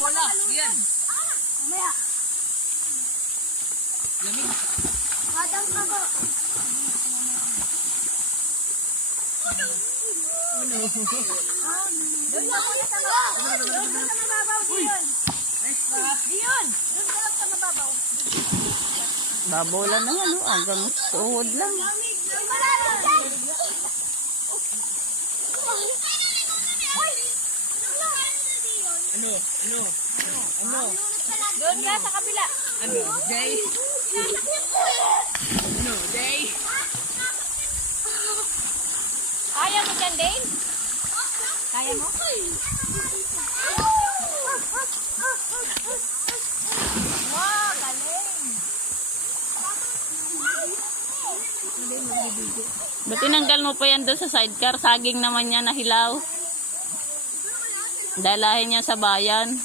bola. Diyan. Mamaya. Lamig. Madam ka ko. Oh no. Doon lang po sa mababaw. Doon sa mababaw, Dion. Dion, doon ka lang sa mababaw. Babola naman, oh. Hanggang tuhod lang. Ano? Doon ka sa kabila. Ano? Jay? Ano? Jay? Kaya mo dyan, Dane? Kaya mo? Wow, galing. Ba't tinanggal mo pa yan doon sa sidecar? Saging naman yan na hilaw. Dalahin niya sa bayan.